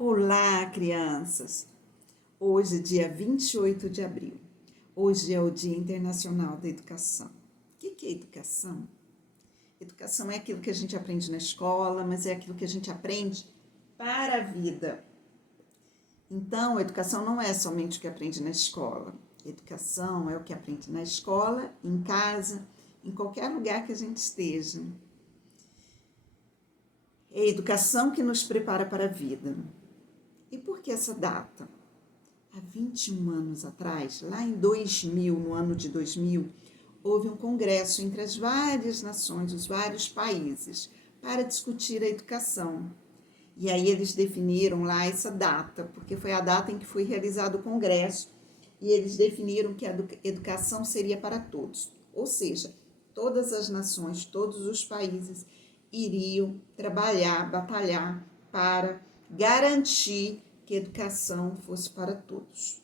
Olá, crianças! Hoje, dia 28 de abril. Hoje é o Dia Internacional da Educação. O que é educação? Educação é aquilo que a gente aprende na escola, mas é aquilo que a gente aprende para a vida. Então, a educação não é somente o que aprende na escola. Educação é o que aprende na escola, em casa, em qualquer lugar que a gente esteja. É a educação que nos prepara para a vida. E por que essa data? Há 21 anos atrás, lá em 2000, no ano de 2000, houve um congresso entre as várias nações, os vários países, para discutir a educação. E aí eles definiram lá essa data, porque foi a data em que foi realizado o congresso, e eles definiram que a educação seria para todos. Ou seja, todas as nações, todos os países iriam trabalhar, batalhar para garantir que a educação fosse para todos.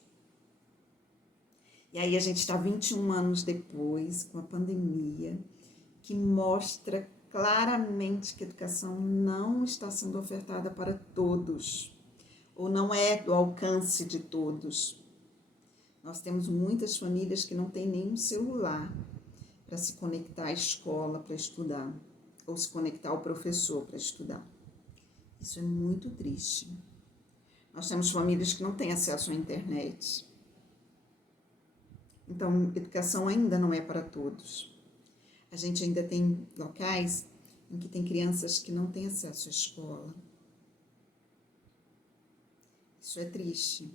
E aí a gente está 21 anos depois, com a pandemia, que mostra claramente que a educação não está sendo ofertada para todos, ou não é do alcance de todos. Nós temos muitas famílias que não têm nenhum celular para se conectar à escola para estudar, ou se conectar ao professor para estudar. Isso é muito triste. Nós temos famílias que não têm acesso à internet. Então, educação ainda não é para todos. A gente ainda tem locais em que tem crianças que não têm acesso à escola. Isso é triste.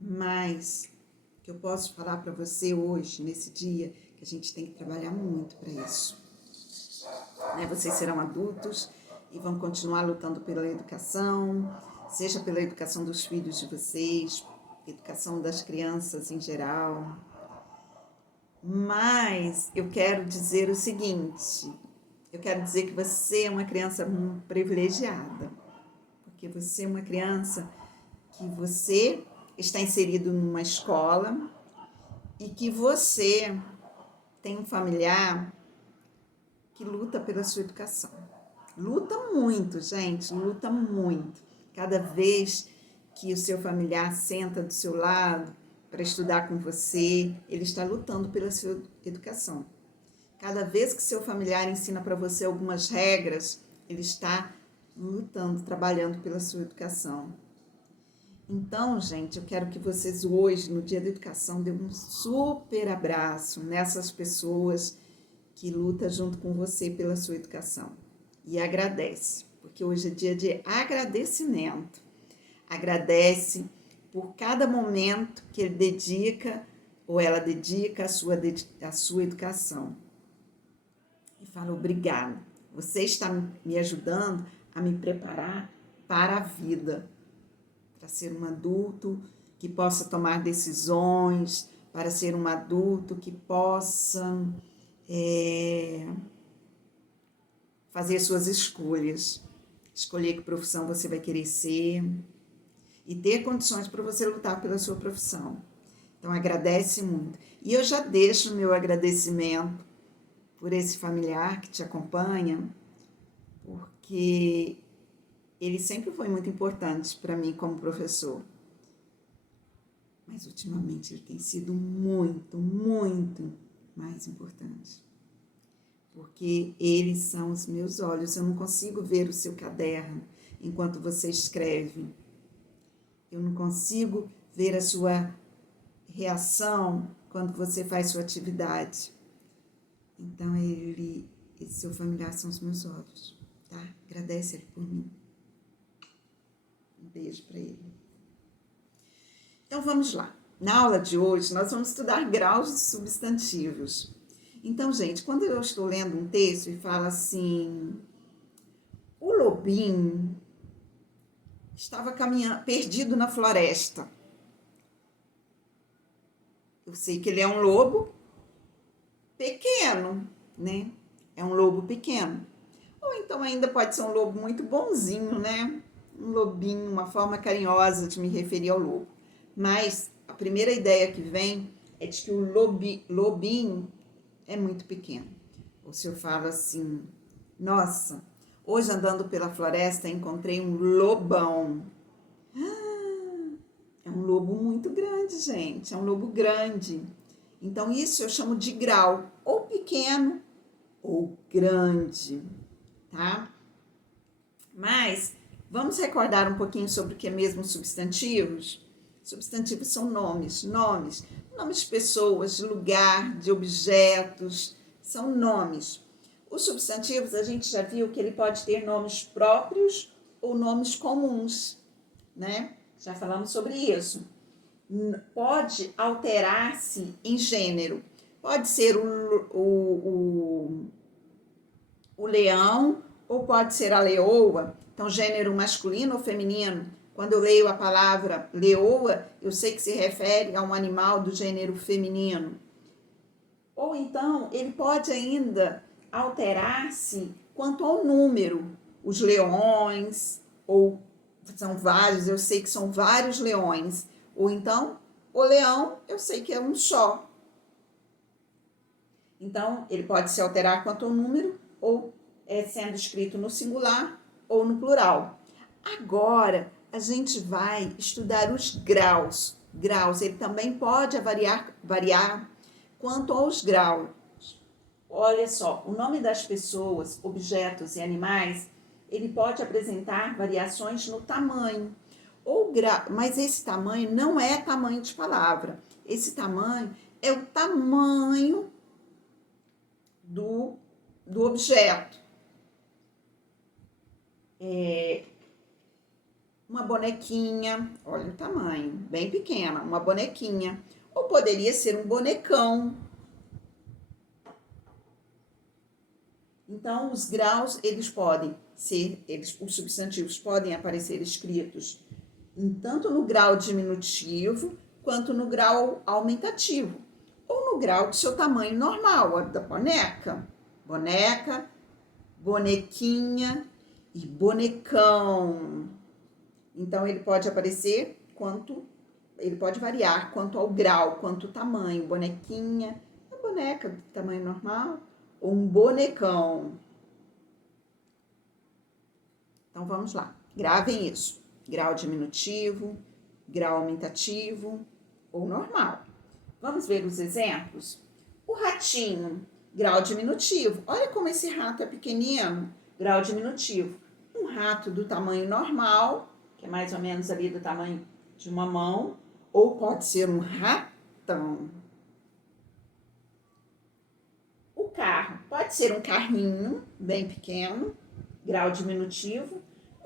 Mas o que eu posso falar para você hoje, nesse dia, que a gente tem que trabalhar muito para isso. Vocês serão adultos e vão continuar lutando pela educação, seja pela educação dos filhos de vocês, educação das crianças em geral. Mas eu quero dizer o seguinte, eu quero dizer que você é uma criança privilegiada, porque você é uma criança que você está inserido numa escola e que você tem um familiar que luta pela sua educação. Luta muito, gente, luta muito. Cada vez que o seu familiar senta do seu lado para estudar com você, ele está lutando pela sua educação. Cada vez que seu familiar ensina para você algumas regras, ele está lutando, trabalhando pela sua educação. Então, gente, eu quero que vocês hoje, no Dia da Educação, dêem um super abraço nessas pessoas que lutam junto com você pela sua educação. E agradece, porque hoje é dia de agradecimento. Agradece por cada momento que ele dedica ou ela dedica a sua educação. E fala, obrigado, você está me ajudando a me preparar para a vida, para ser um adulto que possa tomar decisões, para ser um adulto que possa fazer suas escolhas, escolher que profissão você vai querer ser e ter condições para você lutar pela sua profissão. Então, agradece muito. E eu já deixo o meu agradecimento por esse familiar que te acompanha, porque ele sempre foi muito importante para mim como professor. Mas, ultimamente, ele tem sido muito, muito mais importante. Porque eles são os meus olhos. Eu não consigo ver o seu caderno enquanto você escreve. Eu não consigo ver a sua reação quando você faz sua atividade. Então, esse seu familiar são os meus olhos, tá? Agradece ele por mim. Um beijo para ele. Então, vamos lá. Na aula de hoje, nós vamos estudar graus de substantivos. Então, gente, quando eu estou lendo um texto e fala assim, o lobinho estava perdido na floresta. Eu sei que ele é um lobo pequeno, né? É um lobo pequeno. Ou então ainda pode ser um lobo muito bonzinho, né? Um lobinho, uma forma carinhosa de me referir ao lobo. Mas a primeira ideia que vem é de que o lobinho é muito pequeno. Ou se eu falo assim, nossa, hoje andando pela floresta encontrei um lobão. lobo muito grande, gente. É um lobo grande. Então, isso eu chamo de grau, ou pequeno ou grande, tá? Mas, vamos recordar um pouquinho sobre o que é mesmo substantivos? Substantivos são nomes. Nomes de pessoas, de lugar, de objetos, são nomes. Os substantivos, a gente já viu que ele pode ter nomes próprios ou nomes comuns, né? Já falamos sobre isso. Pode alterar-se em gênero. Pode ser o leão ou pode ser a leoa. Então, gênero masculino ou feminino. Quando eu leio a palavra leoa, eu sei que se refere a um animal do gênero feminino. Ou então, ele pode ainda alterar-se quanto ao número. Os leões, ou são vários, eu sei que são vários leões. Ou então, o leão, eu sei que é um só. Então, ele pode se alterar quanto ao número, ou sendo escrito no singular ou no plural. Agora, a gente vai estudar os graus. Graus, ele também pode variar quanto aos graus. Olha só, o nome das pessoas, objetos e animais, ele pode apresentar variações no tamanho. Mas esse tamanho não é tamanho de palavra. Esse tamanho é o tamanho do objeto. Uma bonequinha, olha o tamanho, bem pequena, uma bonequinha. Ou poderia ser um bonecão. Então, os graus, os substantivos podem aparecer escritos tanto no grau diminutivo quanto no grau aumentativo. Ou no grau do seu tamanho normal, da boneca. Boneca, bonequinha e bonecão. Então, ele pode variar quanto ao grau, quanto ao tamanho. Bonequinha, uma boneca do tamanho normal, ou um bonecão. Então, vamos lá. Gravem isso. Grau diminutivo, grau aumentativo ou normal. Vamos ver os exemplos? O ratinho, grau diminutivo. Olha como esse rato é pequenino. Grau diminutivo. Um rato do tamanho normal, que é mais ou menos ali do tamanho de uma mão, ou pode ser um ratão. O carro pode ser um carrinho bem pequeno, grau diminutivo.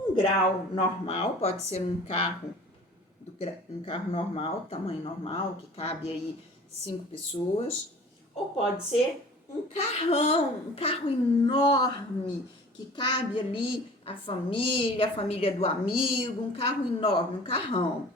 Um grau normal pode ser um carro normal, tamanho normal, que cabe aí 5 pessoas. Ou pode ser um carro enorme, que cabe ali a família do amigo, um carro enorme, um carrão.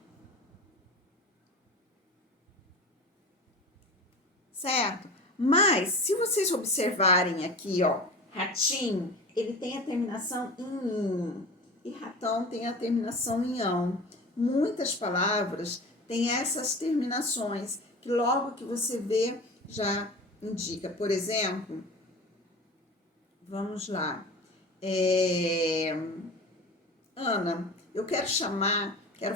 Certo? Mas, se vocês observarem aqui, ó, ratinho, ele tem a terminação em in, e ratão tem a terminação em ão. Muitas palavras têm essas terminações, que logo que você vê, já indica. Por exemplo, vamos lá. Ana, eu quero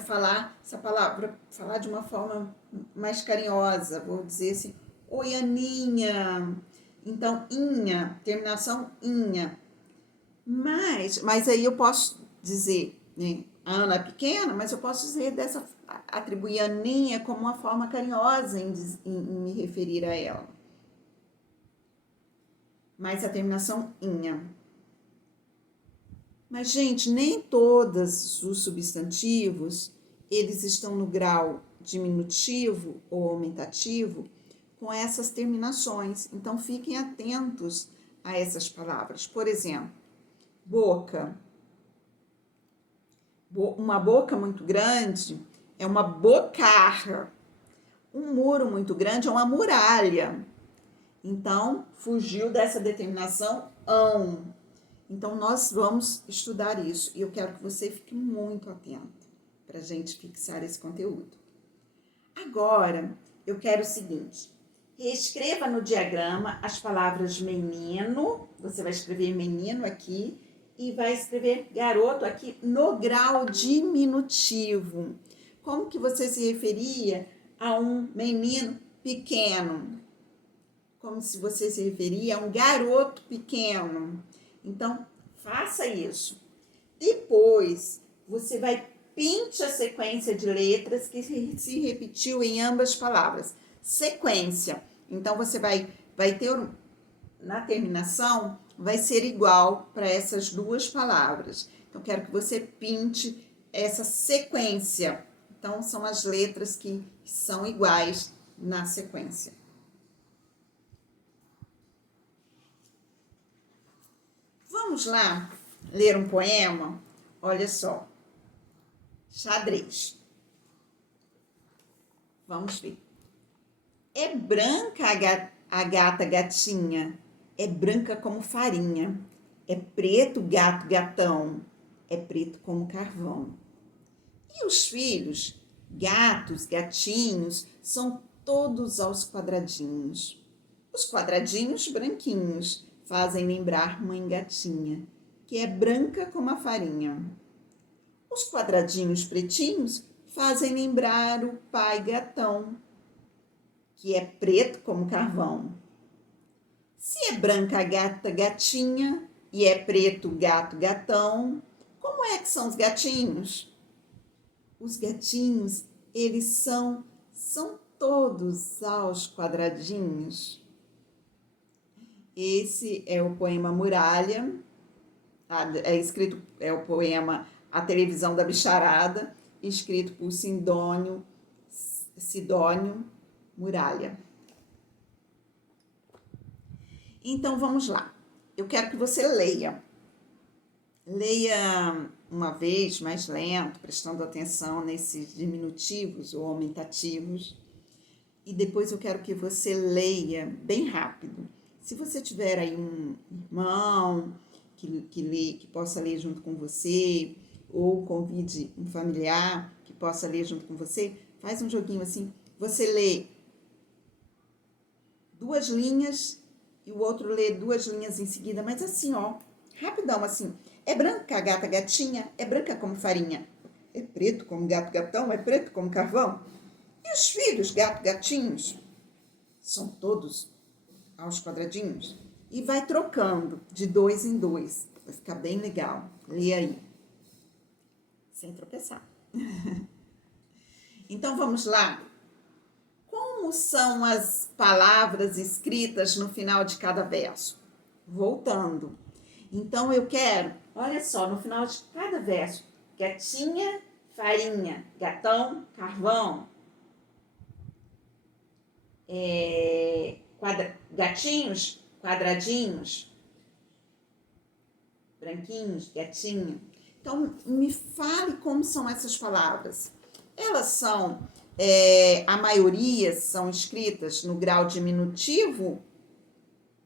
falar essa palavra, falar de uma forma mais carinhosa, vou dizer assim, oi, Aninha. Então, inha, terminação inha. Mas aí eu posso dizer, né, a Ana é pequena, mas eu posso dizer atribuir a Aninha como uma forma carinhosa em me referir a ela. Mas a terminação inha. Mas, gente, nem todos os substantivos, eles estão no grau diminutivo ou aumentativo com essas terminações. Então, fiquem atentos a essas palavras. Por exemplo, boca. Uma boca muito grande é uma bocarra. Um muro muito grande é uma muralha. Então, fugiu dessa determinação ão. Então, nós vamos estudar isso. E eu quero que você fique muito atento para a gente fixar esse conteúdo. Agora, eu quero o seguinte. Reescreva no diagrama as palavras menino. Você vai escrever menino aqui. E vai escrever garoto aqui no grau diminutivo. como que você se referia a um menino pequeno? Como se você se referia a um garoto pequeno. Então, faça isso. Depois, você vai pinte a sequência de letras que se repetiu em ambas palavras. Sequência. Então, você vai ter, na terminação, vai ser igual para essas duas palavras. Então, quero que você pinte essa sequência. Então, são as letras que são iguais na sequência. Vamos lá ler um poema? Olha só. Xadrez. Vamos ver. É branca a gata gatinha, é branca como farinha. É preto gato gatão, é preto como carvão. E os filhos, gatos, gatinhos, são todos aos quadradinhos. Os quadradinhos branquinhos fazem lembrar mãe gatinha, que é branca como a farinha. Os quadradinhos pretinhos fazem lembrar o pai gatão, que é preto como carvão. Se é branca a gata gatinha e é preto gato gatão, como é que são os gatinhos? Os gatinhos, eles são todos aos quadradinhos. Esse é o poema Muralha, é o poema A Televisão da Bicharada, escrito por Sidônio Muralha. Então, vamos lá. Eu quero que você leia. Leia uma vez, mais lento, prestando atenção nesses diminutivos ou aumentativos. E depois eu quero que você leia bem rápido. Se você tiver aí um irmão que possa ler junto com você, ou convide um familiar que possa ler junto com você, faz um joguinho assim. Você lê 2 linhas e o outro lê 2 linhas em seguida, mas assim, ó, rapidão, assim. É branca a gata gatinha, é branca como farinha. É preto como gato gatão, é preto como carvão. E os filhos, gato gatinhos, são todos aos quadradinhos. E vai trocando de 2 em 2. Vai ficar bem legal. Lê aí. Sem tropeçar. Então, vamos lá. Como são as palavras escritas no final de cada verso? Voltando. Então, eu quero, olha só, no final de cada verso, gatinha, farinha, gatão, carvão, gatinhos, quadradinhos, branquinhos, gatinho. Então, me fale como são essas palavras. Elas são, a maioria são escritas no grau diminutivo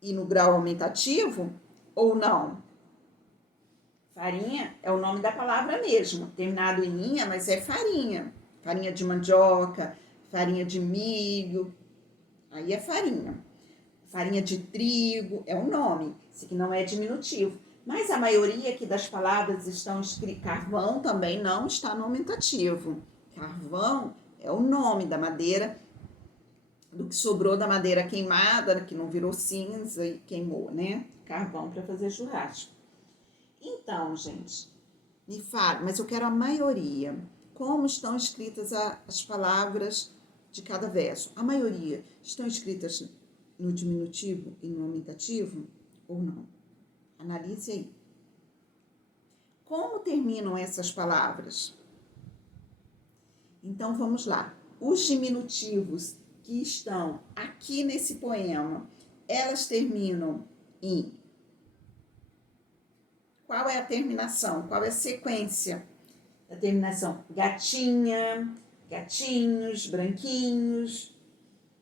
e no grau aumentativo ou não? Farinha é o nome da palavra mesmo, terminado em inha, mas é farinha. Farinha de mandioca, farinha de milho, aí é farinha. Farinha de trigo é o nome, esse aqui não é diminutivo. Mas a maioria aqui das palavras estão escritas. Carvão também não está no aumentativo. Carvão é o nome da madeira, do que sobrou da madeira queimada, que não virou cinza e queimou, né? Carvão para fazer churrasco. Então, gente, me fale, mas eu quero a maioria. Como estão escritas as palavras de cada verso? A maioria estão escritas no diminutivo e no aumentativo ou não? Analise aí. Como terminam essas palavras? Então, vamos lá. Os diminutivos que estão aqui nesse poema, elas terminam em... Qual é a terminação? Qual é a sequência da terminação? Gatinha, gatinhos, branquinhos,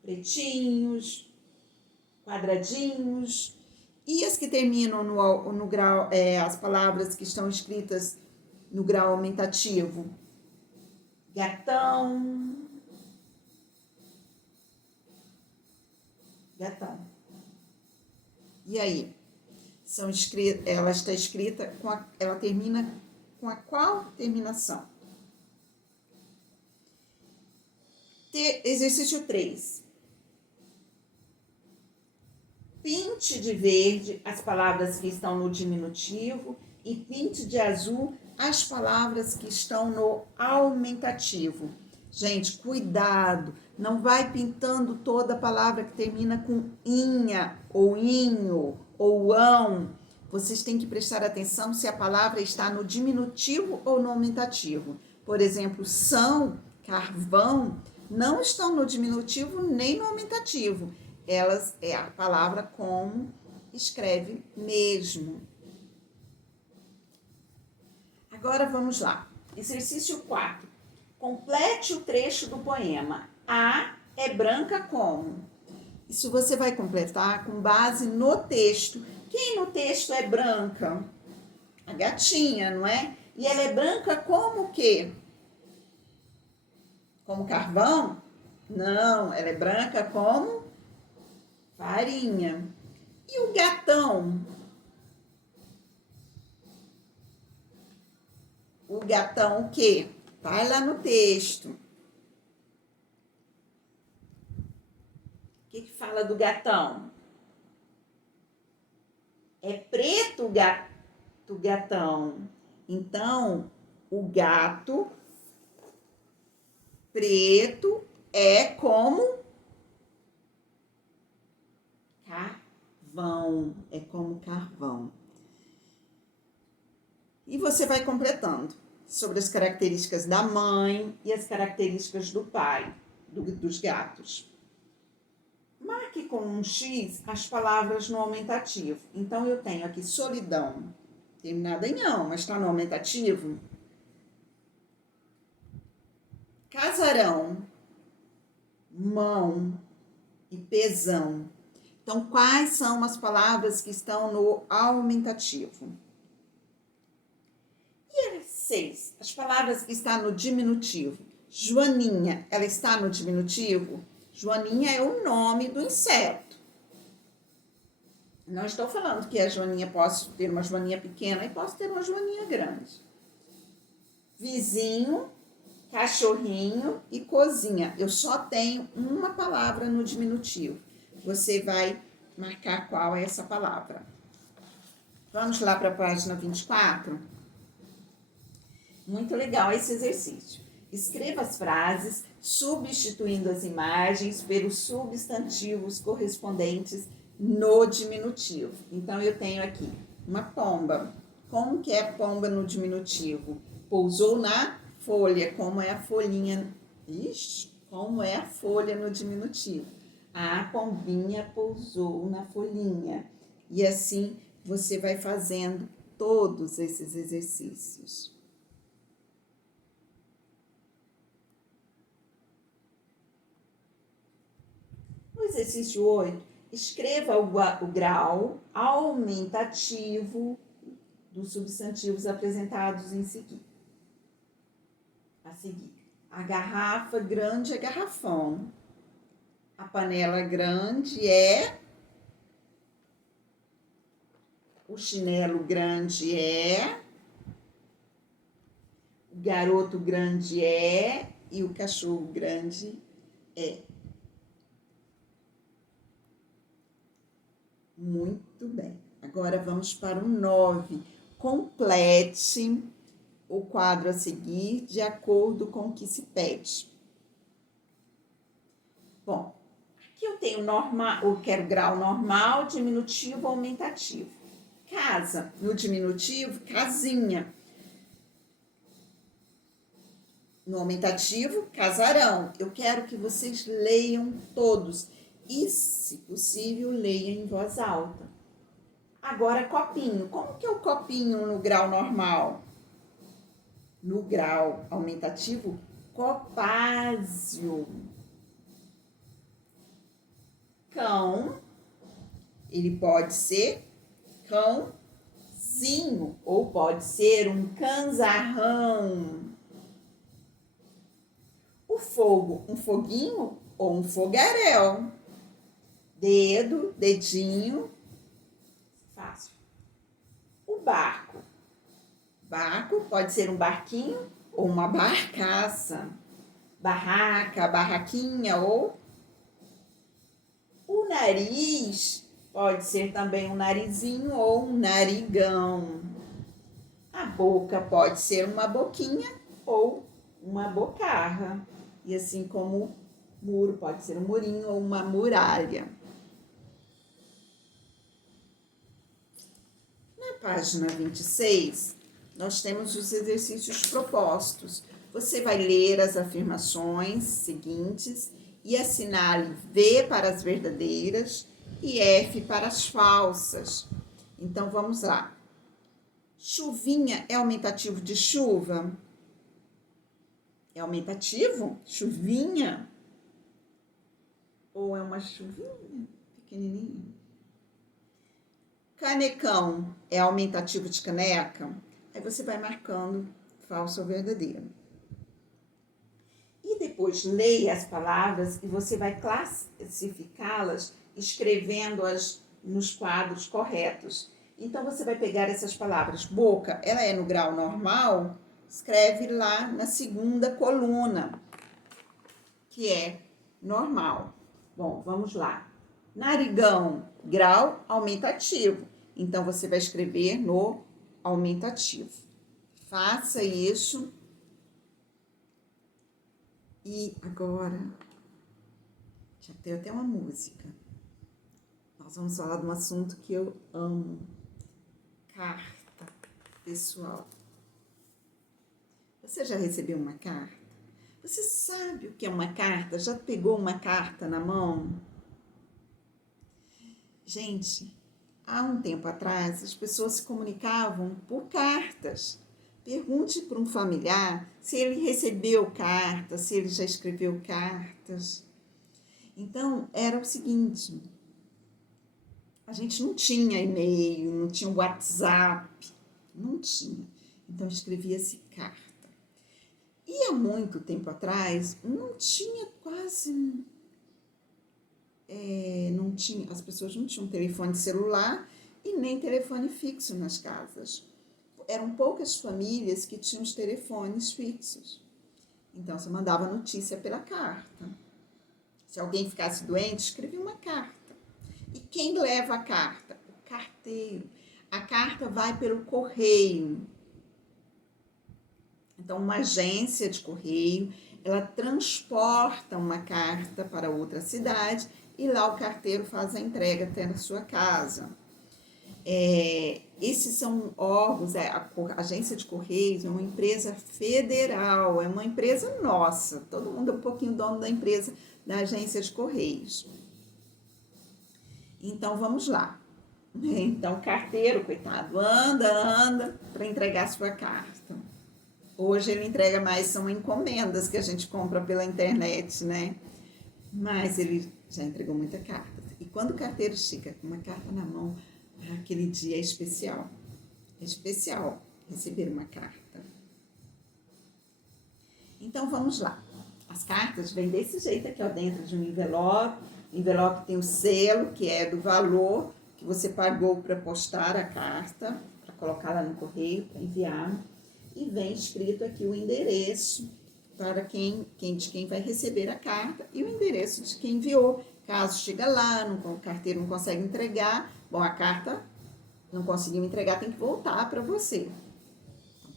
pretinhos, quadradinhos. E as que terminam no grau, as palavras que estão escritas no grau aumentativo? Gatão, gatão. E aí? Ela está escrita ela termina com a qual terminação? Exercício 3. Pinte de verde as palavras que estão no diminutivo e pinte de azul as palavras que estão no aumentativo. Gente, cuidado, não vai pintando toda a palavra que termina com inha, ou inho, ou ão. Vocês têm que prestar atenção se a palavra está no diminutivo ou no aumentativo. Por exemplo, são, carvão, não estão no diminutivo nem no aumentativo. Elas é a palavra como escreve mesmo. Agora vamos lá. Exercício 4. Complete o trecho do poema. A é branca como? Isso você vai completar com base no texto. Quem no texto é branca? A gatinha, não é? E ela é branca como o quê? Como carvão? Não, ela é branca como farinha. E o gatão? O gatão o quê? Vai lá no texto. O que fala do gatão? É preto o gatão. Então, o gato preto é como carvão. É como carvão. E você vai completando sobre as características da mãe e as características do pai, dos gatos. Marque com um X as palavras no aumentativo. Então, eu tenho aqui solidão, terminada em ão, mas está no aumentativo. Casarão, mão e pesão. Então, quais são as palavras que estão no aumentativo? E 6, as palavras que estão no diminutivo. Joaninha, ela está no diminutivo? Joaninha é o nome do inseto. Não estou falando que a joaninha, posso ter uma joaninha pequena e posso ter uma joaninha grande. Vizinho, cachorrinho e cozinha. Eu só tenho uma palavra no diminutivo. Você vai marcar qual é essa palavra. Vamos lá para a página 24? Muito legal esse exercício. Escreva as frases substituindo as imagens pelos substantivos correspondentes no diminutivo. Então, eu tenho aqui uma pomba. Como que é pomba no diminutivo? Pousou na folha. Como é a folhinha? Ixi, como é a folha no diminutivo? A pombinha pousou na folhinha. E assim você vai fazendo todos esses exercícios. No exercício 8, escreva o grau aumentativo dos substantivos apresentados a seguir. A garrafa grande é garrafão. A panela grande é... O chinelo grande é... O garoto grande é... E o cachorro grande é... Muito bem. Agora vamos para o 9. Complete o quadro a seguir de acordo com o que se pede. Bom, aqui eu tenho eu quero grau normal, diminutivo, aumentativo. Casa, no diminutivo, casinha. No aumentativo, casarão. Eu quero que vocês leiam todos. E, se possível, leia em voz alta. Agora, copinho. Como que é o copinho no grau normal? No grau aumentativo, copásio. Cão, ele pode ser cãozinho ou pode ser um canzarrão. O fogo, um foguinho ou um fogaréu. Dedo, dedinho, fácil. O barco. Barco pode ser um barquinho ou uma barcaça. barraca, barraquinha ou o nariz pode ser também um narizinho ou um narigão. A boca pode ser uma boquinha ou uma bocarra. E assim como o muro pode ser um murinho ou uma muralha. Na página 26, nós temos os exercícios propostos. Você vai ler as afirmações seguintes e assinale V para as verdadeiras e F para as falsas. Então, vamos lá. Chuvinha é aumentativo de chuva? É aumentativo? Chuvinha? Ou é uma chuvinha pequenininha? Canecão é aumentativo de caneca? Aí você vai marcando falso ou verdadeiro. E depois leia as palavras e você vai classificá-las escrevendo-as nos quadros corretos. Então, você vai pegar essas palavras. Boca, ela é no grau normal? Escreve lá na segunda coluna, que é normal. Bom, vamos lá. Narigão, grau aumentativo. Então, você vai escrever no aumentativo. Faça isso. E agora, já tem até uma música. Nós vamos falar de um assunto que eu amo. Carta pessoal. Você já recebeu uma carta? Você sabe o que é uma carta? Já pegou uma carta na mão? Gente, há um tempo atrás, as pessoas se comunicavam por cartas. Pergunte para um familiar se ele recebeu cartas, se ele já escreveu cartas. Então, era o seguinte, a gente não tinha e-mail, não tinha WhatsApp, não tinha. Então, escrevia-se carta. E há muito tempo atrás, não tinha quase... as pessoas não tinham telefone celular e nem telefone fixo nas casas. Eram poucas famílias que tinham os telefones fixos. Então, você mandava notícia pela carta. Se alguém ficasse doente, escrevia uma carta. E quem leva a carta? O carteiro. A carta vai pelo correio. Então, uma agência de correio, ela transporta uma carta para outra cidade e lá o carteiro faz a entrega até na sua casa. Esses são órgãos, a agência de correios é uma empresa federal, é uma empresa nossa, todo mundo é um pouquinho dono da empresa, da agência de correios. Então, vamos lá. Então, o carteiro, coitado, anda para entregar a sua carta. Hoje ele entrega mais, são encomendas que a gente compra pela internet, né? Mas ele já entregou muita carta. E quando o carteiro chega com uma carta na mão, aquele dia é especial. É especial receber uma carta. Então, vamos lá. As cartas vêm desse jeito aqui, ó, dentro de um envelope. O envelope tem o selo, que é do valor que você pagou para postar a carta, para colocar lá no correio, para enviar. E vem escrito aqui o endereço para de quem vai receber a carta e o endereço de quem enviou. Caso chega lá, o carteiro não consegue entregar, bom, a carta não conseguiu entregar, tem que voltar para você.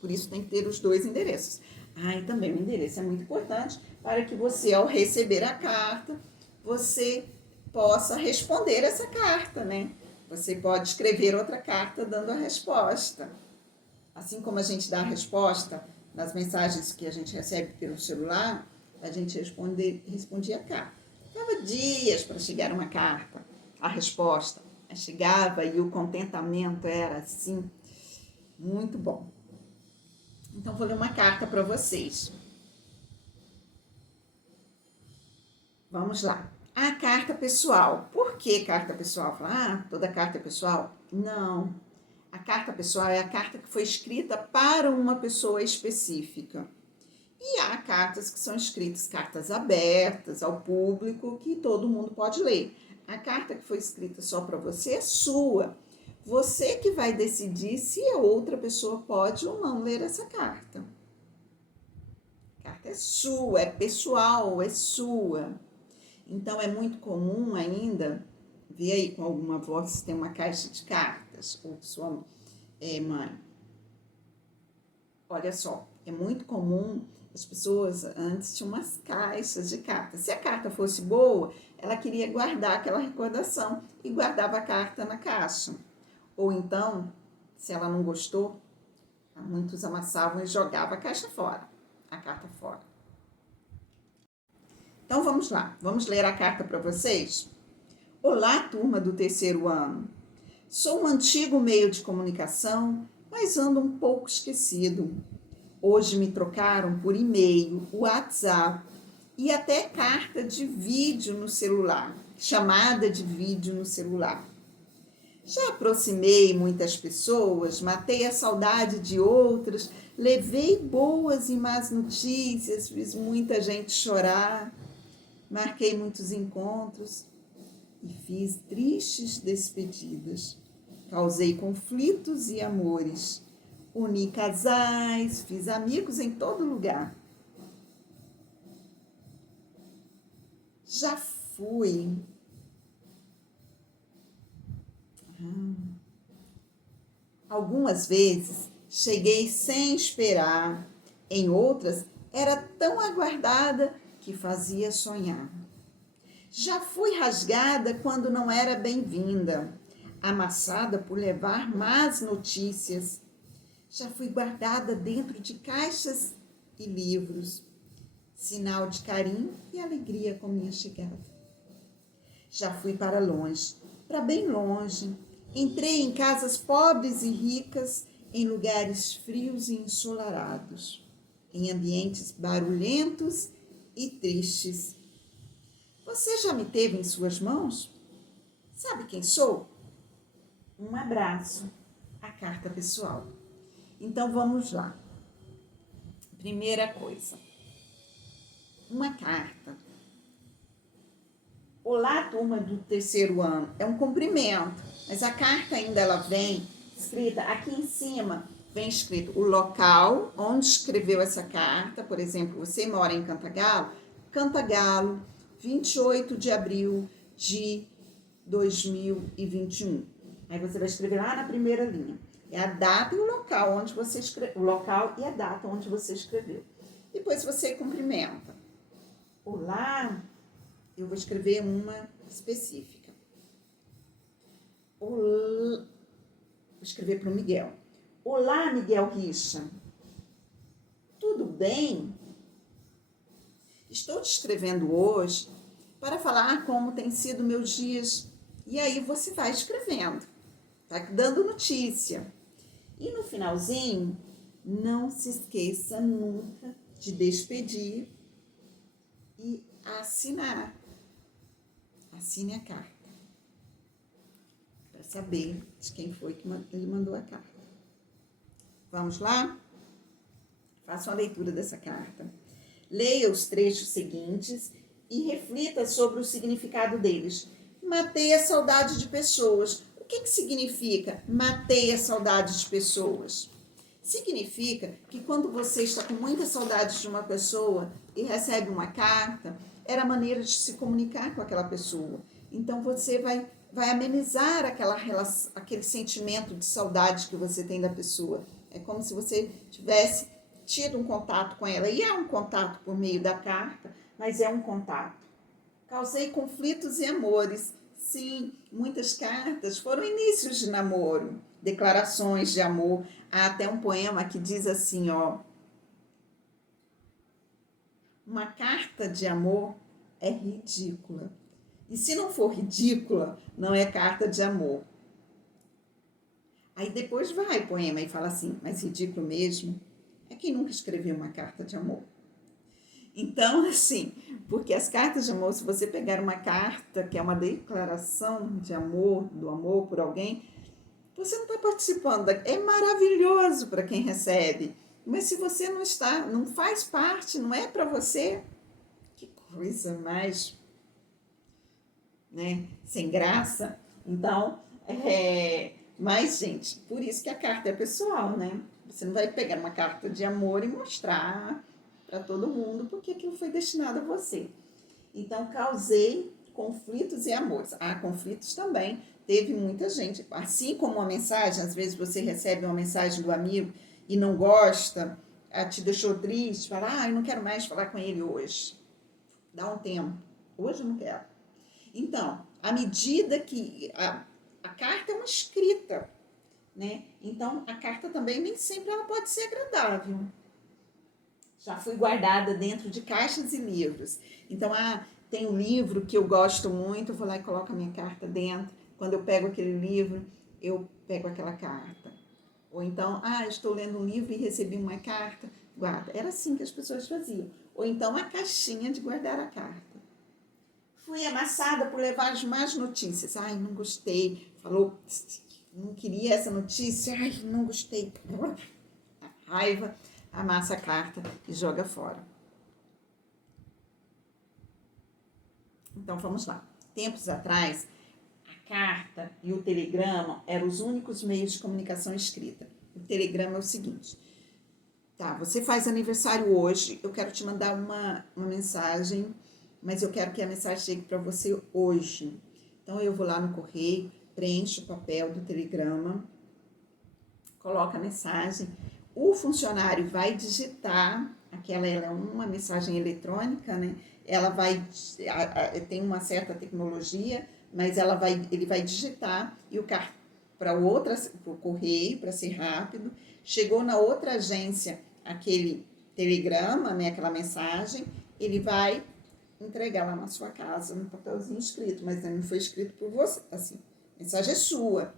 Por isso tem que ter os dois endereços. E também o endereço é muito importante para que você, ao receber a carta, você possa responder essa carta, né? Você pode escrever outra carta dando a resposta. Assim como a gente dá a resposta nas mensagens que a gente recebe pelo celular, a gente respondia a carta. Leva dias para chegar uma carta, a resposta. Chegava e o contentamento era assim, muito bom. Então, vou ler uma carta para vocês. Vamos lá. A carta pessoal. Por que carta pessoal? Toda carta é pessoal? Não. A carta pessoal é a carta que foi escrita para uma pessoa específica. E há cartas que são escritas, cartas abertas ao público, que todo mundo pode ler. A carta que foi escrita só para você é sua. Você que vai decidir se a outra pessoa pode ou não ler essa carta. A carta é sua, é pessoal, é sua. Então, é muito comum ainda, ver aí com alguma avó se tem uma caixa de cartas, ou sua mãe. Olha só, é muito comum, as pessoas antes tinham umas caixas de cartas. Se a carta fosse boa, ela queria guardar aquela recordação e guardava a carta na caixa. Ou então, se ela não gostou, muitos amassavam e jogavam a caixa fora, a carta fora. Então vamos lá, vamos ler a carta para vocês? Olá, turma do terceiro ano. Sou um antigo meio de comunicação, mas ando um pouco esquecido. Hoje me trocaram por e-mail, WhatsApp e até carta de vídeo no celular, chamada de vídeo no celular. Já aproximei muitas pessoas, matei a saudade de outras, levei boas e más notícias, fiz muita gente chorar, marquei muitos encontros e fiz tristes despedidas. Causei conflitos e amores, uni casais, fiz amigos em todo lugar. Já fui. Algumas vezes cheguei sem esperar, em outras era tão aguardada que fazia sonhar. Já fui rasgada quando não era bem-vinda, amassada por levar más notícias. Já fui guardada dentro de caixas e livros, sinal de carinho e alegria com minha chegada. Já fui para longe, para bem longe. Entrei em casas pobres e ricas, em lugares frios e ensolarados, em ambientes barulhentos e tristes. Você já me teve em suas mãos? Sabe quem sou? Um abraço, a carta pessoal. Então vamos lá. Primeira coisa, uma carta. Olá, turma do terceiro ano. É um cumprimento, mas a carta ainda ela vem escrita aqui em cima, vem escrito o local onde escreveu essa carta. Por exemplo, você mora em Cantagalo, 28 de abril de 2021. Aí você vai escrever lá na primeira linha. É a data e o local onde você escreveu, o local e a data onde você escreveu. Depois você cumprimenta. Olá, eu vou escrever uma específica. Olá, vou escrever para o Miguel. Olá, Miguel Richa. Tudo bem? Estou te escrevendo hoje para falar como tem sido meus dias. E aí você vai escrevendo, vai dando notícia. E no finalzinho, não se esqueça nunca de despedir e assinar. Assine a carta, para saber de quem foi que ele mandou a carta. Vamos lá? Faça uma leitura dessa carta. Leia os trechos seguintes e reflita sobre o significado deles. Matei a saudade de pessoas. O que significa matei a saudade de pessoas? Significa que quando você está com muita saudade de uma pessoa e recebe uma carta, era a maneira de se comunicar com aquela pessoa. Então você vai amenizar aquele sentimento de saudade que você tem da pessoa. É como se você tivesse tido um contato com ela. E é um contato por meio da carta, mas é um contato. Causei conflitos e amores. Sim, muitas cartas foram inícios de namoro, declarações de amor. Há até um poema que diz assim, ó: uma carta de amor é ridícula. E se não for ridícula, não é carta de amor. Aí depois vai o poema e fala assim, mas ridículo mesmo é quem nunca escreveu uma carta de amor. Então, assim, porque as cartas de amor, se você pegar uma carta que é uma declaração de amor, do amor por alguém, você não está participando. É maravilhoso para quem recebe. Mas se você não está, não faz parte, não é para você, que coisa mais, né, sem graça. Então, mas, gente, por isso que a carta é pessoal, né? Você não vai pegar uma carta de amor e mostrar para todo mundo, porque aquilo foi destinado a você. Então, causei conflitos e amores. Conflitos também. Teve muita gente. Assim como uma mensagem, às vezes você recebe uma mensagem do amigo e não gosta, te deixou triste, fala, eu não quero mais falar com ele hoje. Dá um tempo. Hoje eu não quero. Então, à medida que a carta é uma escrita, né? Então, a carta também nem sempre ela pode ser agradável. Já fui guardada dentro de caixas e livros. Então, tem um livro que eu gosto muito, eu vou lá e coloco a minha carta dentro. Quando eu pego aquele livro, eu pego aquela carta. Ou então, estou lendo um livro e recebi uma carta, guarda. Era assim que as pessoas faziam. Ou então, a caixinha de guardar a carta. Fui amassada por levar as más notícias. Não gostei. Falou, não queria essa notícia. Não gostei. A raiva, amassa a carta e joga fora. Então, vamos lá. Tempos atrás, a carta e o telegrama eram os únicos meios de comunicação escrita. O telegrama é o seguinte. Você faz aniversário hoje, eu quero te mandar uma mensagem, mas eu quero que a mensagem chegue para você hoje. Então, eu vou lá no correio, preencho o papel do telegrama, coloco a mensagem, o funcionário vai digitar, ela é uma mensagem eletrônica, né? Ela tem uma certa tecnologia, mas ele vai digitar e para o correio, para ser rápido. Chegou na outra agência aquele telegrama, né, aquela mensagem, ele vai entregar lá na sua casa, no papelzinho escrito, mas não foi escrito por você, assim, a mensagem é sua,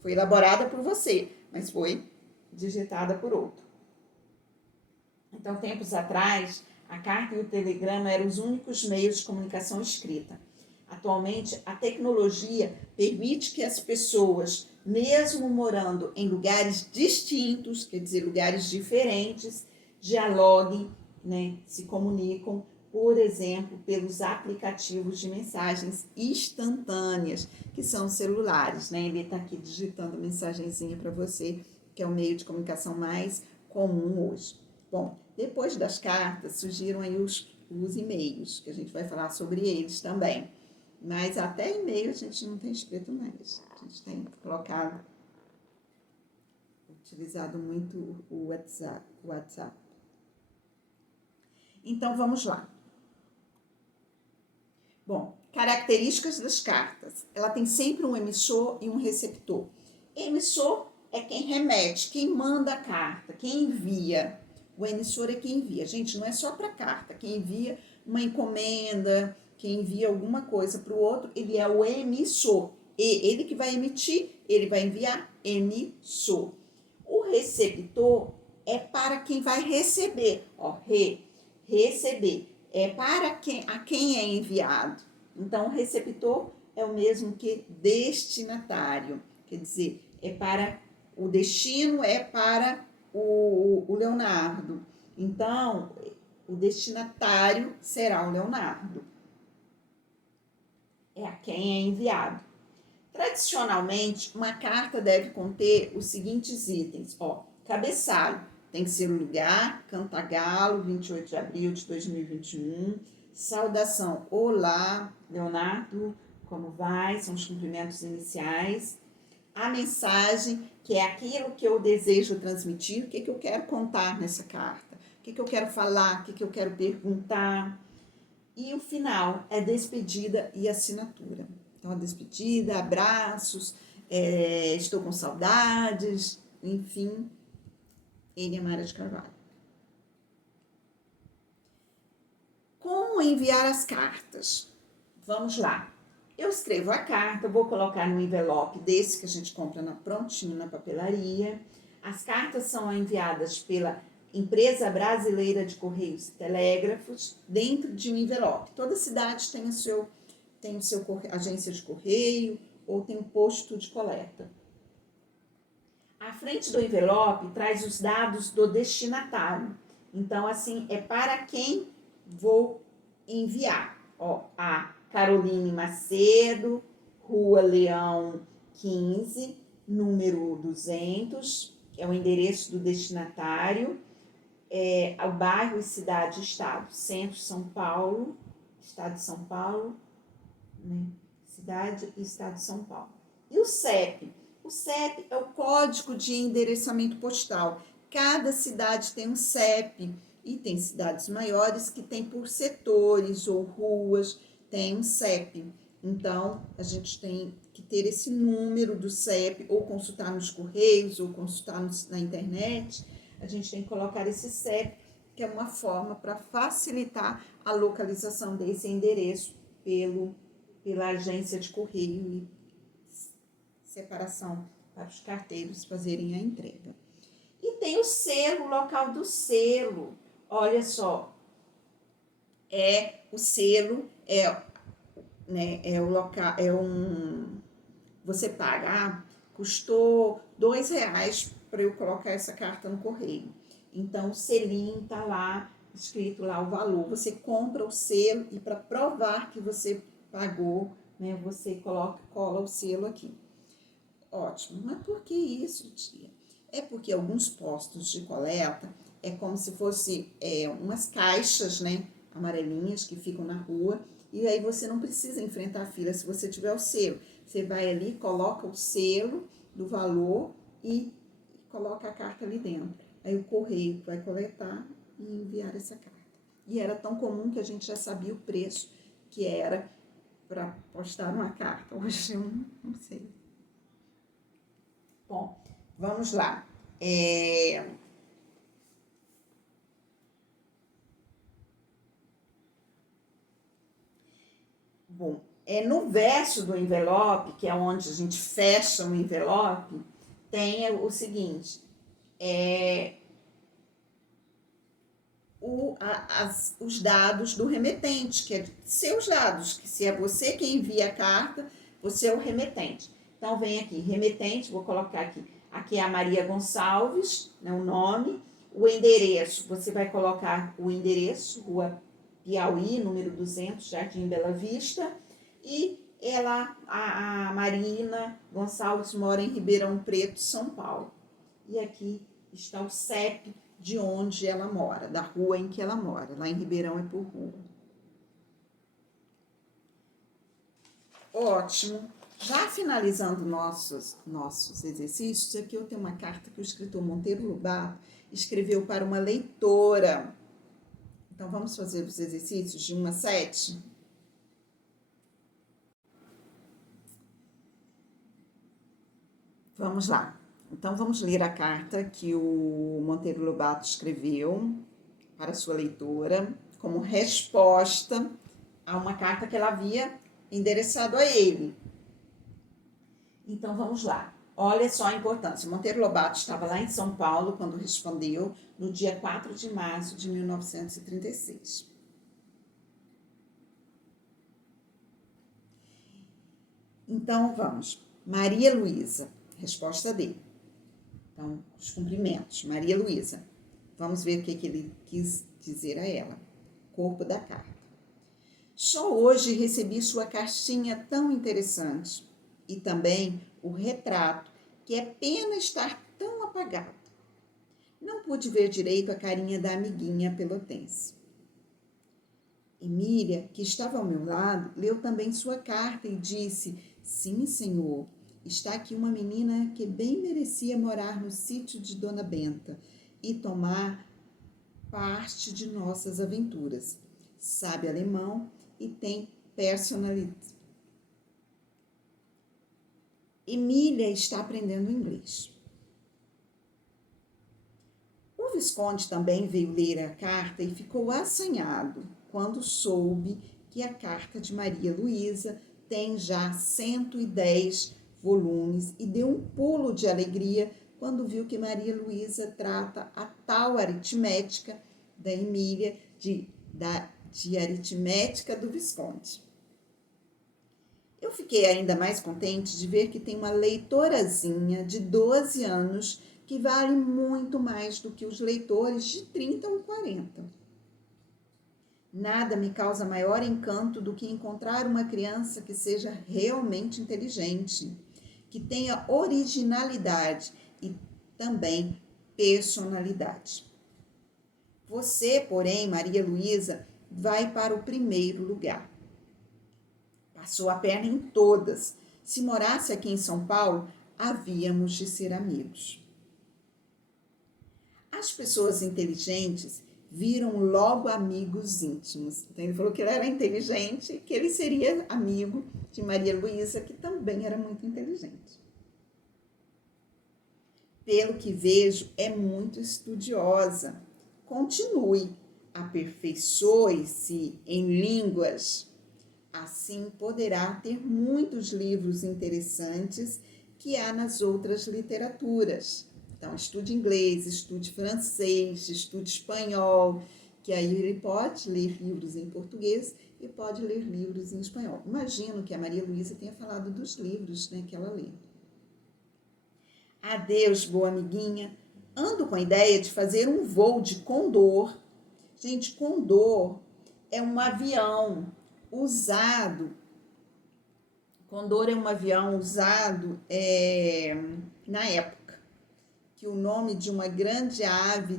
foi elaborada por você, mas foi digitada por outro. Então, tempos atrás, a carta e o telegrama eram os únicos meios de comunicação escrita. Atualmente, a tecnologia permite que as pessoas, mesmo morando em lugares distintos, quer dizer, lugares diferentes, dialoguem, né, se comunicam, por exemplo, pelos aplicativos de mensagens instantâneas, que são celulares, né? Ele está aqui digitando mensagenzinha para você, que é o meio de comunicação mais comum hoje. Bom, depois das cartas, surgiram aí os e-mails, que a gente vai falar sobre eles também. Mas até e-mail a gente não tem escrito mais. A gente tem utilizado muito o WhatsApp. Então, vamos lá. Bom, características das cartas. Ela tem sempre um emissor e um receptor. Emissor é quem remete, quem manda a carta, quem envia. O emissor é quem envia. Gente, não é só para carta. Quem envia uma encomenda, quem envia alguma coisa para o outro, ele é o emissor. E ele que vai emitir, ele vai enviar, emissor. O receptor é para quem vai receber. Receber. É para a quem é enviado. Então, o receptor é o mesmo que destinatário. Quer dizer, o destino é para o Leonardo. Então, o destinatário será o Leonardo. É a quem é enviado. Tradicionalmente, uma carta deve conter os seguintes itens. Cabeçalho. Tem que ser o lugar, Cantagalo, 28 de abril de 2021. Saudação, olá, Leonardo, como vai? São os cumprimentos iniciais. A mensagem, que é aquilo que eu desejo transmitir, o que eu quero contar nessa carta, o que eu quero falar, o que eu quero perguntar. E o final é despedida e assinatura. Então, a despedida, abraços, estou com saudades, enfim, Enia Mara de Carvalho. Como enviar as cartas? Vamos lá. Eu escrevo a carta, vou colocar no envelope desse que a gente compra prontinho na papelaria. As cartas são enviadas pela Empresa Brasileira de Correios e Telégrafos dentro de um envelope. Toda cidade tem o seu agência de correio ou tem um posto de coleta. À frente do envelope traz os dados do destinatário. Então, assim, é para quem vou enviar. A Caroline Macedo, Rua Leão 15, número 200, que é o endereço do destinatário. o bairro e cidade e estado. Centro, São Paulo, estado de São Paulo, né? Cidade e estado de São Paulo. E o CEP? O CEP é o Código de Endereçamento Postal. Cada cidade tem um CEP e tem cidades maiores que tem por setores ou ruas, tem um CEP. Então, a gente tem que ter esse número do CEP, ou consultar nos correios, ou consultar na internet. A gente tem que colocar esse CEP, que é uma forma para facilitar a localização desse endereço pela agência de correio e separação para os carteiros fazerem a entrega. E tem o selo, o local do selo. Olha só, o selo o local, você paga, custou R$2 para eu colocar essa carta no correio. Então, o selinho tá lá, escrito lá o valor. Você compra o selo e para provar que você pagou, né, você cola o selo aqui. Ótimo, mas por que isso, tia? É porque alguns postos de coleta é como se fosse umas caixas, né, amarelinhas que ficam na rua, e aí você não precisa enfrentar a fila se você tiver o selo. Você vai ali, coloca o selo do valor e coloca a carta ali dentro. Aí o correio vai coletar e enviar essa carta. E era tão comum que a gente já sabia o preço que era para postar uma carta. Hoje eu não sei. Bom, vamos lá. Bom, no verso do envelope, que é onde a gente fecha o envelope, tem o seguinte, os dados do remetente, que é seus dados, que se é você quem envia a carta, você é o remetente. Então, vem aqui, remetente, vou colocar aqui. Aqui é a Maria Gonçalves, né, o nome. O endereço, você vai colocar o endereço, Rua Piauí, número 200, Jardim Bela Vista. E a Marina Gonçalves mora em Ribeirão Preto, São Paulo. E aqui está o CEP de onde ela mora, da rua em que ela mora. Lá em Ribeirão é por rua. Ótimo. Já finalizando nossos exercícios, aqui eu tenho uma carta que o escritor Monteiro Lobato escreveu para uma leitora. Então, vamos fazer os exercícios de 1 a 7? Vamos lá. Então, vamos ler a carta que o Monteiro Lobato escreveu para sua leitora, como resposta a uma carta que ela havia endereçado a ele. Então, vamos lá. Olha só a importância. Monteiro Lobato estava lá em São Paulo quando respondeu, no dia 4 de março de 1936. Então, vamos. Maria Luísa, resposta dele. Então, os cumprimentos. Maria Luísa. Vamos ver o que ele quis dizer a ela. Corpo da carta. Só hoje recebi sua cartinha tão interessante e também o retrato, que é pena estar tão apagado. Não pude ver direito a carinha da amiguinha pelotense. Emília, que estava ao meu lado, leu também sua carta e disse: sim, senhor, está aqui uma menina que bem merecia morar no sítio de Dona Benta e tomar parte de nossas aventuras. Sabe alemão e tem personalidade. Emília está aprendendo inglês. O Visconde também veio ler a carta e ficou assanhado quando soube que a carta de Maria Luísa tem já 110 volumes e deu um pulo de alegria quando viu que Maria Luísa trata a tal aritmética da Emília de aritmética do Visconde. Eu fiquei ainda mais contente de ver que tem uma leitorazinha de 12 anos que vale muito mais do que os leitores de 30 ou 40. Nada me causa maior encanto do que encontrar uma criança que seja realmente inteligente, que tenha originalidade e também personalidade. Você, porém, Maria Luísa, vai para o primeiro lugar. Passou a perna em todas. Se morasse aqui em São Paulo, havíamos de ser amigos. As pessoas inteligentes viram logo amigos íntimos. Então, ele falou que ele era inteligente e que ele seria amigo de Maria Luísa, que também era muito inteligente. Pelo que vejo, é muito estudiosa. Continue, aperfeiçoe-se em línguas. Assim poderá ter muitos livros interessantes que há nas outras literaturas. Então, estude inglês, estude francês, estude espanhol, que aí ele pode ler livros em português e pode ler livros em espanhol. Imagino que a Maria Luísa tenha falado dos livros, né, que ela lê. Adeus, boa amiguinha. Ando com a ideia de fazer um voo de Condor. Gente, Condor é um avião usado. Condor é um avião usado na época. Que o nome de uma grande ave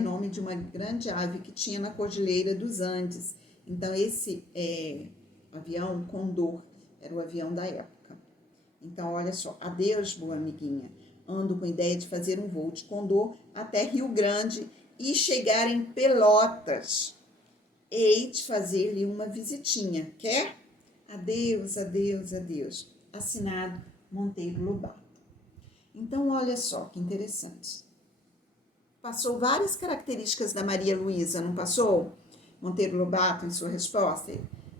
nome de uma grande ave que tinha na Cordilheira dos Andes. Então, esse avião Condor era o avião da época. Então, olha só. Adeus, boa amiguinha. Ando com a ideia de fazer um voo de Condor até Rio Grande e chegar em Pelotas. Hei de fazer-lhe uma visitinha. Quer? Adeus, adeus, adeus. Assinado Monteiro Lobato. Então, olha só que interessante. Passou várias características da Maria Luísa, não passou? Monteiro Lobato em sua resposta.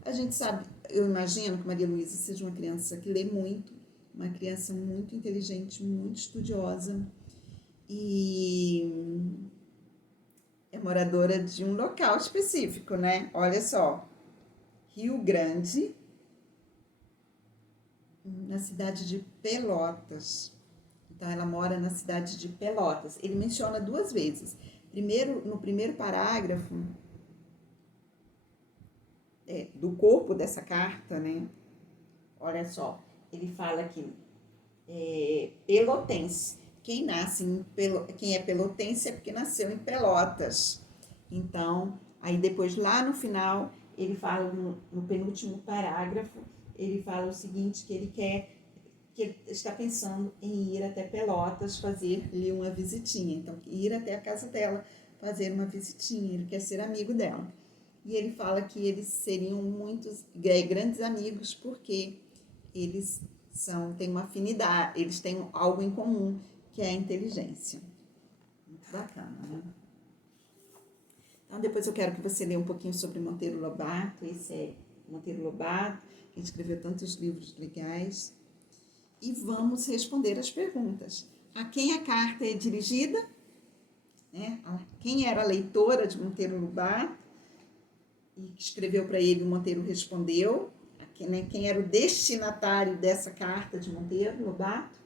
A gente sabe, eu imagino que Maria Luísa seja uma criança que lê muito, uma criança muito inteligente, muito estudiosa e é moradora de um local específico, né? Olha só, Rio Grande, na cidade de Pelotas. Então, ela mora na cidade de Pelotas. Ele menciona 2 vezes. Primeiro, no primeiro parágrafo do corpo dessa carta, né? Olha só, ele fala aqui, pelotense. Quem é pelotense é porque nasceu em Pelotas. Então, aí depois, lá no final, ele fala, no penúltimo parágrafo, ele fala o seguinte, que ele está pensando em ir até Pelotas fazer-lhe uma visitinha. Então, ir até a casa dela fazer uma visitinha. Ele quer ser amigo dela. E ele fala que eles seriam grandes amigos porque eles têm uma afinidade, eles têm algo em comum, que é a inteligência. Muito bacana, né? Então, depois eu quero que você leia um pouquinho sobre Monteiro Lobato. Esse é Monteiro Lobato, que escreveu tantos livros legais. E vamos responder as perguntas. A quem a carta é dirigida? Né? Quem era a leitora de Monteiro Lobato? E que escreveu para ele, o Monteiro respondeu. Quem era o destinatário dessa carta de Monteiro Lobato?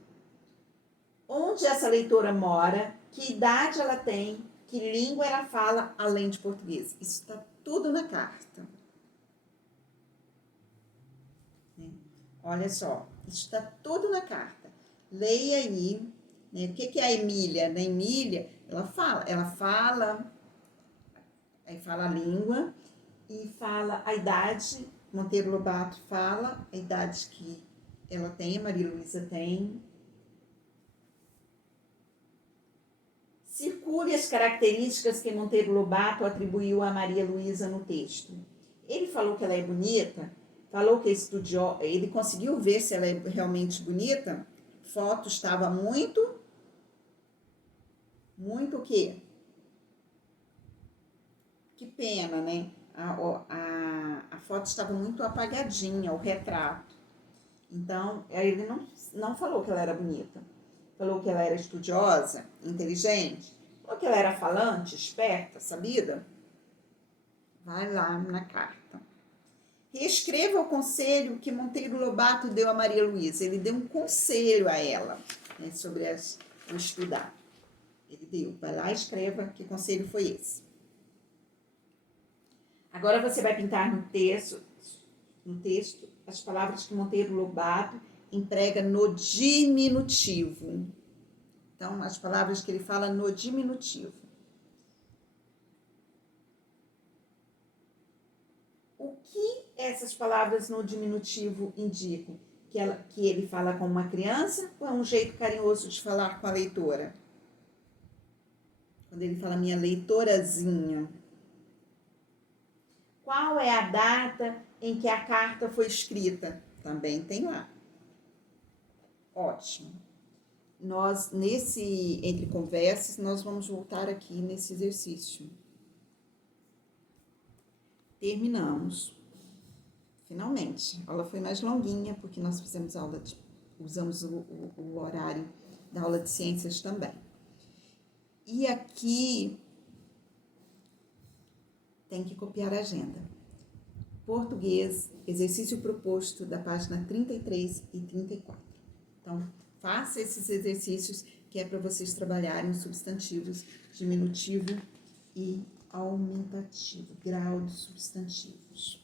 Onde essa leitora mora? Que idade ela tem? Que língua ela fala além de português? Isso está tudo na carta. Olha só, isso está tudo na carta. Leia aí, né? O que é a Emília? Na Emília, ela fala a língua e fala a idade. Monteiro Lobato fala a idade que ela tem, a Maria Luísa tem. Circule as características que Monteiro Lobato atribuiu a Maria Luísa no texto. Ele falou que ela é bonita, falou que estudou, ele conseguiu ver se ela é realmente bonita. Foto estava muito o quê? Que pena, né? A foto estava muito apagadinha, o retrato. Então, ele não falou que ela era bonita. Falou que ela era estudiosa, inteligente. Falou que ela era falante, esperta, sabida. Vai lá na carta. Reescreva o conselho que Monteiro Lobato deu a Maria Luísa. Ele deu um conselho a ela, né, sobre o estudar. Ele deu. Vai lá e escreva que conselho foi esse. Agora você vai pintar no texto as palavras que Monteiro Lobato emprega no diminutivo. Então, as palavras que ele fala no diminutivo. O que essas palavras no diminutivo indicam? Que ele fala com uma criança ou é um jeito carinhoso de falar com a leitora? Quando ele fala minha leitorazinha. Qual é a data em que a carta foi escrita? Também tem lá. Ótimo. Nós, entre conversas, nós vamos voltar aqui nesse exercício. Terminamos. Finalmente. A aula foi mais longuinha, porque nós fizemos usamos o horário da aula de ciências também. E aqui tem que copiar a agenda. Português, exercício proposto da página 33 e 34. Então, faça esses exercícios que é para vocês trabalharem os substantivos diminutivo e aumentativo, grau de substantivos.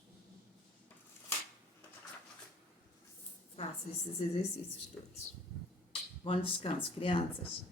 Faça esses exercícios todos. Bom descanso, crianças.